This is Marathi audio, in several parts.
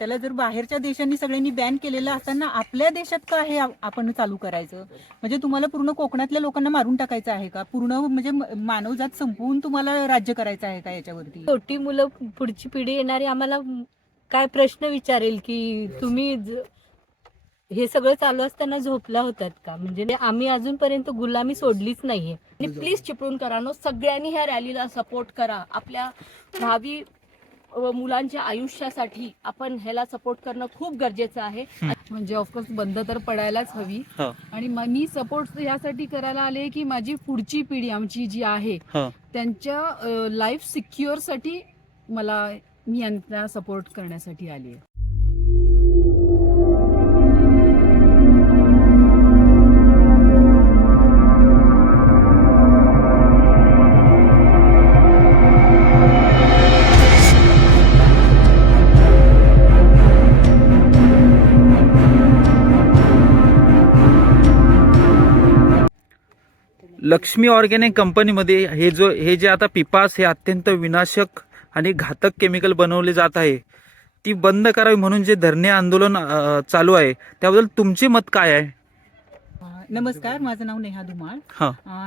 त्याला जर बाहेरच्या देशांनी सगळ्यांनी बॅन केलेलं असताना आपल्या देशात का हे आपण चालू करायचं? म्हणजे तुम्हाला पूर्ण कोकणातल्या लोकांना मारून टाकायचं आहे का? पूर्ण म्हणजे मानवजात संपवून तुम्हाला राज्य करायचं आहे का याच्यावरती? छोटी मुलं, पुढची पिढी येणारी आम्हाला काय प्रश्न विचारेल की तुम्ही हे सगळं चालू असताना झोपला होतात का? म्हणजे आम्ही अजूनपर्यंत गुलामी सोडलीच नाहीये. आणि प्लीज चिपळूणकरांनो, सगळ्यांनी ह्या रॅलीला सपोर्ट करा. आपल्या भावी मुलांच्या आयुष्यासाठी आपण ह्याला सपोर्ट करणं खूप गरजेचं आहे. म्हणजे ऑफकोर्स बंद तर पडायलाच हवी. आणि मी सपोर्ट यासाठी करायला आले की माझी पुढची पिढी आमची जी आहे त्यांच्या लाईफ सिक्युअर साठी मी यांना सपोर्ट करण्यासाठी आली आहे. लक्ष्मी ऑर्गॅनिक कंपनीमध्ये हे जे आता पिपास हे अत्यंत विनाशक आणि घातक केमिकल बनवले जात आहे, ती बंद करावी म्हणून जे धरणे आंदोलन चालू आहे त्याबद्दल तुमचे मत काय आहे? नमस्कार, माझं नाव नेहा धुमाळ.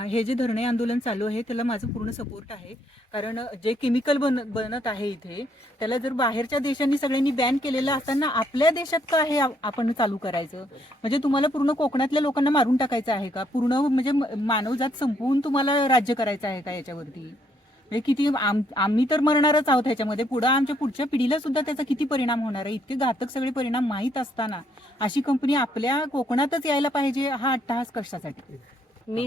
हे जे धरणे आंदोलन चालू आहे त्याला माझं पूर्ण सपोर्ट आहे. कारण जे केमिकल बनत आहे इथे, त्याला जर बाहेरच्या देशांनी सगळ्यांनी बॅन केलेलं असताना आपल्या देशात का हे आपण चालू करायचं? म्हणजे तुम्हाला पूर्ण कोकणातल्या लोकांना मारून टाकायचं आहे का? पूर्ण म्हणजे मानवजात संपवून तुम्हाला राज्य करायचं आहे का याच्यावरती? म्हणजे किती आम्ही तर मरणारच आहोत ह्याच्यामध्ये. पुढे आमच्या पुढच्या पिढीला सुद्धा त्याचा किती परिणाम होणार आहे? इतके घातक सगळे परिणाम माहीत असताना अशी कंपनी आपल्या कोकणातच यायला पाहिजे, हा अट्टहास कशासाठी?